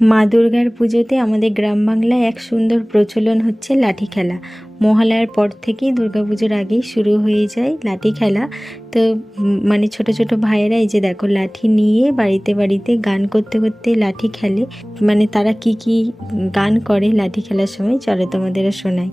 মা দুর্গার পুজোতে আমাদের গ্রাম বাংলায় এক সুন্দর প্রচলন হচ্ছে লাঠি খেলা। মহালয়ার পর থেকেই দুর্গাপুজোর আগেই শুরু হয়ে যায় লাঠি খেলা। তো মানে ছোট ছোট ভাইয়েরা এই যে দেখো লাঠি নিয়ে বাড়িতে বাড়িতে গান করতে করতে লাঠি খেলে। মানে তারা কি কি গান করে লাঠি খেলার সময় চলো তোমাদেরও শোনাই।